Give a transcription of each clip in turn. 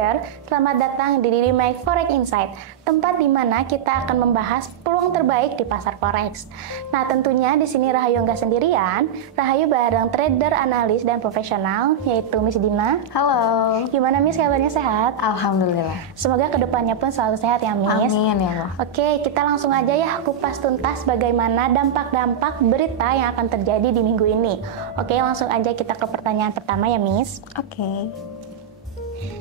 trader, selamat datang di Didi Forex Insight, tempat di mana kita akan membahas peluang terbaik di pasar forex. Nah, tentunya di sini Rahayu nggak sendirian. Rahayu bareng trader, analis, dan profesional, yaitu Miss Dina. Halo. Gimana Miss, kabarnya sehat? Alhamdulillah. Semoga kedepannya pun selalu sehat ya Miss. Amin ya Allah. Oke, kita langsung aja ya kupas tuntas bagaimana dampak-dampak berita yang akan terjadi di minggu ini. Oke, langsung aja kita ke pertanyaan pertama ya Miss. Oke.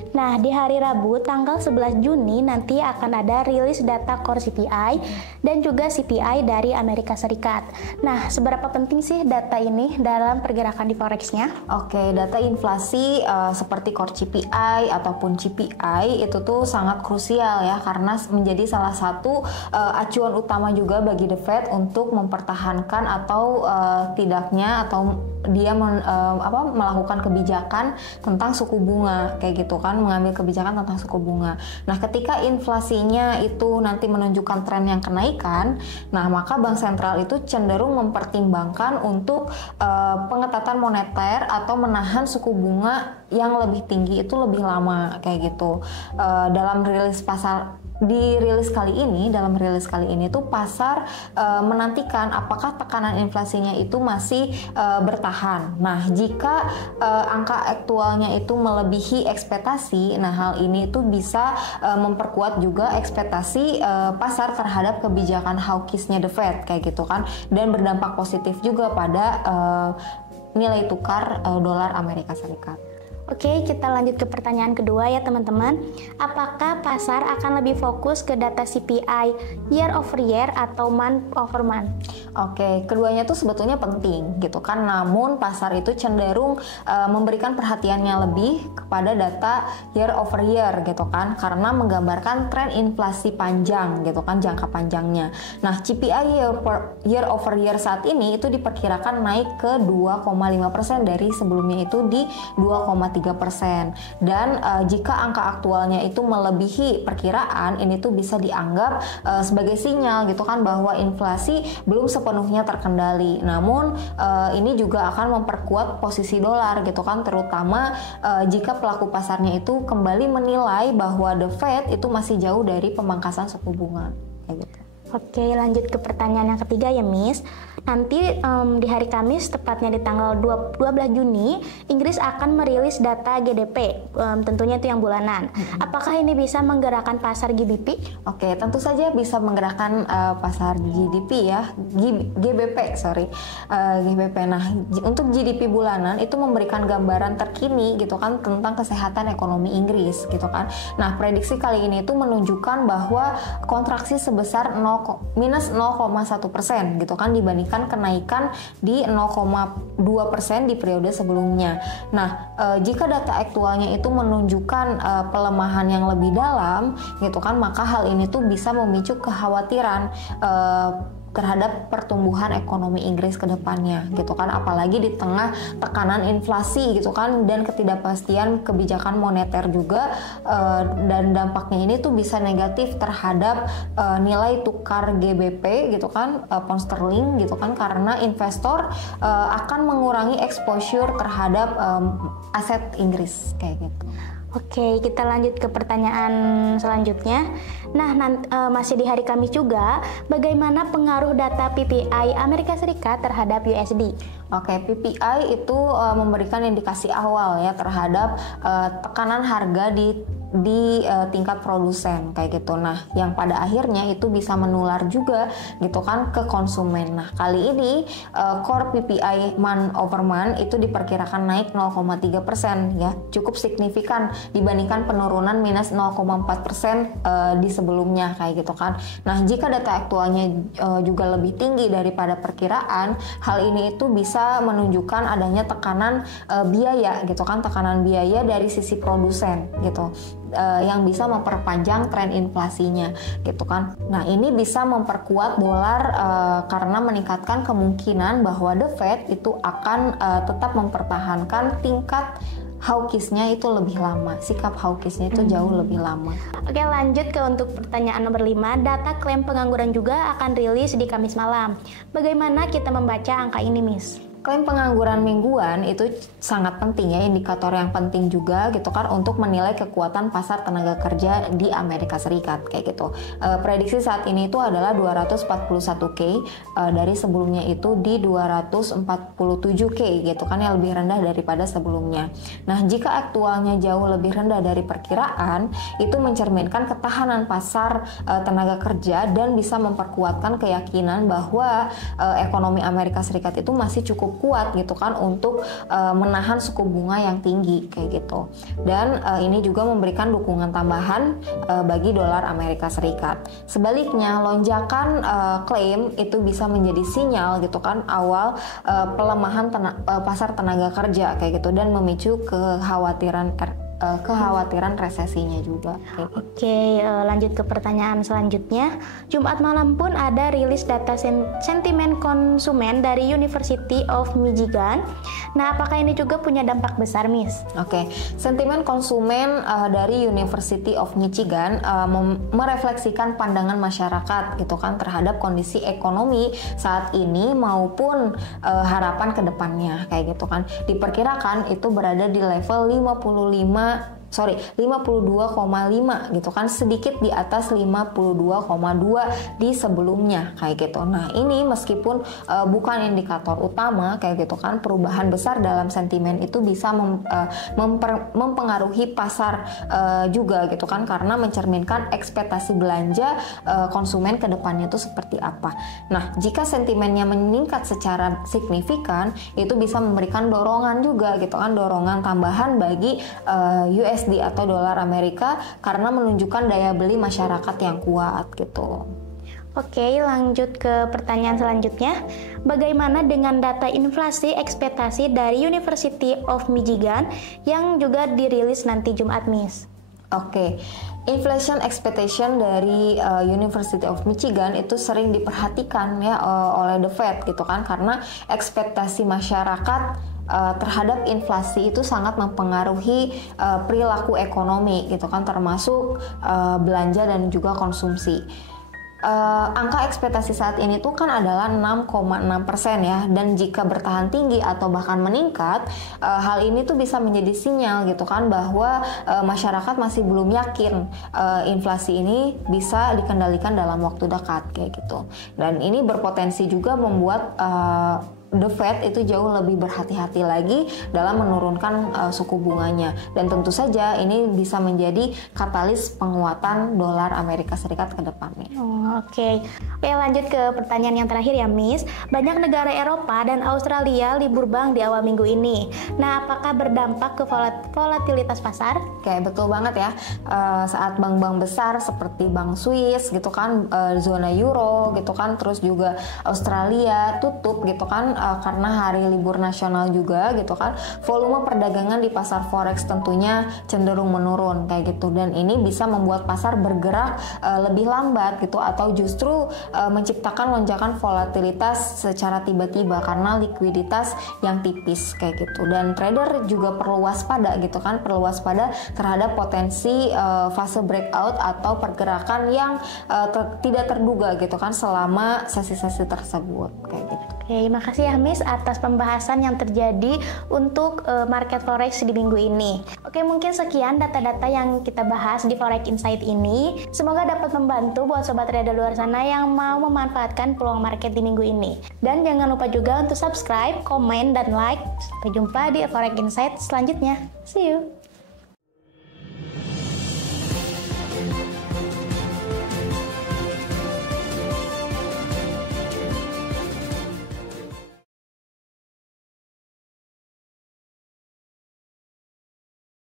Nah, di hari Rabu tanggal 11 Juni nanti akan ada rilis data core CPI dan juga CPI dari Amerika Serikat. Nah, seberapa penting sih data ini dalam pergerakan di forexnya? Oke, data inflasi seperti core CPI ataupun CPI itu tuh sangat krusial ya, karena menjadi salah satu acuan utama juga bagi The Fed untuk mempertahankan atau tidaknya atau dia melakukan kebijakan tentang suku bunga kayak gitu kan, mengambil kebijakan tentang suku bunga. Nah, ketika inflasinya itu nanti menunjukkan tren yang kenaikan, nah maka bank sentral itu cenderung mempertimbangkan untuk pengetatan moneter atau menahan suku bunga yang lebih tinggi itu lebih lama kayak gitu. Dalam rilis dalam rilis kali ini tuh pasar menantikan apakah tekanan inflasinya itu masih bertahan. Nah, jika angka aktualnya itu melebihi ekspektasi, nah hal ini tuh bisa memperkuat juga ekspektasi pasar terhadap kebijakan hawkish-nya The Fed kayak gitu kan, dan berdampak positif juga pada nilai tukar dolar Amerika Serikat. Oke, kita lanjut ke pertanyaan kedua ya teman-teman. Apakah pasar akan lebih fokus ke data CPI year over year atau month over month? Oke, keduanya tuh sebetulnya penting gitu kan. Namun pasar itu cenderung memberikan perhatiannya lebih kepada data year over year gitu kan, karena menggambarkan tren inflasi panjang gitu kan, jangka panjangnya. Nah, CPI year over year saat ini itu diperkirakan naik ke 2,5% dari sebelumnya itu di 2,3%. Dan jika angka aktualnya itu melebihi perkiraan, ini tuh bisa dianggap sebagai sinyal gitu kan bahwa inflasi belum sepenuhnya terkendali. Namun ini juga akan memperkuat posisi dolar gitu kan, terutama jika pelaku pasarnya itu kembali menilai bahwa The Fed itu masih jauh dari pemangkasan suku bunga kayak gitu. Oke, lanjut ke pertanyaan yang ketiga ya Miss. Nanti di hari Kamis, tepatnya di tanggal 12 Juni, Inggris akan merilis data GDP, tentunya itu yang bulanan. Apakah ini bisa menggerakkan pasar GBP? Oke, tentu saja bisa menggerakkan pasar GDP ya, GBP. Nah, untuk GDP bulanan itu memberikan gambaran terkini gitu kan tentang kesehatan ekonomi Inggris gitu kan. Nah, prediksi kali ini itu menunjukkan bahwa kontraksi sebesar minus 0,1% gitu kan, dibandingkan kenaikan di 0,2% di periode sebelumnya. Nah, jika data aktualnya itu menunjukkan pelemahan yang lebih dalam gitu kan, maka hal ini tuh bisa memicu kekhawatiran terhadap pertumbuhan ekonomi Inggris ke depannya gitu kan, apalagi di tengah tekanan inflasi gitu kan dan ketidakpastian kebijakan moneter juga, dan dampaknya ini tuh bisa negatif terhadap nilai tukar GBP gitu kan, pound sterling gitu kan, karena investor akan mengurangi exposure terhadap aset Inggris kayak gitu. Oke, kita lanjut ke pertanyaan selanjutnya. Nah, masih di hari Kamis juga, bagaimana pengaruh data PPI Amerika Serikat terhadap USD? Oke, PPI itu memberikan indikasi awal ya terhadap tekanan harga di tingkat produsen kayak gitu. Nah, yang pada akhirnya itu bisa menular juga gitu kan ke konsumen. Nah, kali ini core PPI month over month itu diperkirakan naik 0,3% ya, cukup signifikan dibandingkan penurunan minus 0,4% di sebelumnya kayak gitu kan. Nah, jika data aktualnya juga lebih tinggi daripada perkiraan, hal ini itu bisa menunjukkan adanya tekanan biaya gitu kan, tekanan biaya dari sisi produsen gitu, yang bisa memperpanjang tren inflasinya gitu kan. Nah, ini bisa memperkuat dolar karena meningkatkan kemungkinan bahwa The Fed itu akan tetap mempertahankan tingkat hawkish-nya itu lebih lama, sikap hawkish-nya itu jauh lebih lama. Oke, lanjut ke untuk pertanyaan nomor 5. Data klaim pengangguran juga akan rilis di Kamis malam. Bagaimana kita membaca angka ini, Miss? Klaim pengangguran mingguan itu sangat penting ya, indikator yang penting juga gitu kan untuk menilai kekuatan pasar tenaga kerja di Amerika Serikat kayak gitu. Prediksi saat ini itu adalah 241K, dari sebelumnya itu di 247K gitu kan, yang lebih rendah daripada sebelumnya. Nah, jika aktualnya jauh lebih rendah dari perkiraan, itu mencerminkan ketahanan pasar tenaga kerja dan bisa memperkuatkan keyakinan bahwa ekonomi Amerika Serikat itu masih cukup kuat gitu kan untuk menahan suku bunga yang tinggi kayak gitu. Dan ini juga memberikan dukungan tambahan bagi dolar Amerika Serikat. Sebaliknya, lonjakan klaim itu bisa menjadi sinyal gitu kan awal pelemahan pasar tenaga kerja kayak gitu, dan memicu kekhawatiran resesinya juga. Oke, lanjut ke pertanyaan selanjutnya. Jumat malam pun ada rilis data sentimen konsumen dari University of Michigan. Nah, apakah ini juga punya dampak besar, Miss? Oke, sentimen konsumen dari University of Michigan merefleksikan pandangan masyarakat gitu kan terhadap kondisi ekonomi saat ini maupun harapan ke depannya kayak gitu kan. Diperkirakan itu berada di level 52,5 gitu kan, sedikit di atas 52,2 di sebelumnya kayak gitu. Nah, ini meskipun bukan indikator utama kayak gitu kan, perubahan besar dalam sentimen itu bisa mempengaruhi pasar juga gitu kan, karena mencerminkan ekspektasi belanja konsumen ke depannya itu seperti apa. Nah, jika sentimennya meningkat secara signifikan, itu bisa memberikan dorongan juga gitu kan, dorongan tambahan bagi USD atau dolar Amerika karena menunjukkan daya beli masyarakat yang kuat gitu. Oke, lanjut ke pertanyaan selanjutnya. Bagaimana dengan data inflasi ekspektasi dari University of Michigan yang juga dirilis nanti Jumat, Miss? Oke, inflation expectation dari University of Michigan itu sering diperhatikan ya oleh The Fed gitu kan, karena ekspektasi masyarakat terhadap inflasi itu sangat mempengaruhi perilaku ekonomi gitu kan, termasuk belanja dan juga konsumsi. Angka ekspektasi saat ini tuh kan adalah 6,6% ya, dan jika bertahan tinggi atau bahkan meningkat, hal ini tuh bisa menjadi sinyal gitu kan bahwa masyarakat masih belum yakin inflasi ini bisa dikendalikan dalam waktu dekat kayak gitu. Dan ini berpotensi juga membuat The Fed itu jauh lebih berhati-hati lagi dalam menurunkan suku bunganya, dan tentu saja ini bisa menjadi katalis penguatan dolar Amerika Serikat ke depannya. Oke, lanjut ke pertanyaan yang terakhir ya, Miss. Banyak negara Eropa dan Australia libur bank di awal minggu ini. Nah, apakah berdampak ke volatilitas pasar? Oke, betul banget ya. Saat bank-bank besar seperti Bank Swiss gitu kan, zona euro gitu kan, terus juga Australia tutup gitu kan, karena hari libur nasional juga gitu kan, volume perdagangan di pasar forex tentunya cenderung menurun kayak gitu, dan ini bisa membuat pasar bergerak lebih lambat gitu, atau justru menciptakan lonjakan volatilitas secara tiba-tiba karena likuiditas yang tipis kayak gitu. Dan trader juga perlu waspada gitu kan, perlu waspada terhadap potensi fase breakout atau pergerakan yang tidak terduga gitu kan selama sesi-sesi tersebut kayak gitu. Oke, makasih ya Miss atas pembahasan yang terjadi untuk market forex di minggu ini. Oke, mungkin sekian data-data yang kita bahas di Forex Insight ini. Semoga dapat membantu buat sobat trader luar sana yang mau memanfaatkan peluang market di minggu ini. Dan jangan lupa juga untuk subscribe, komen, dan like. Sampai jumpa di Forex Insight selanjutnya. See you!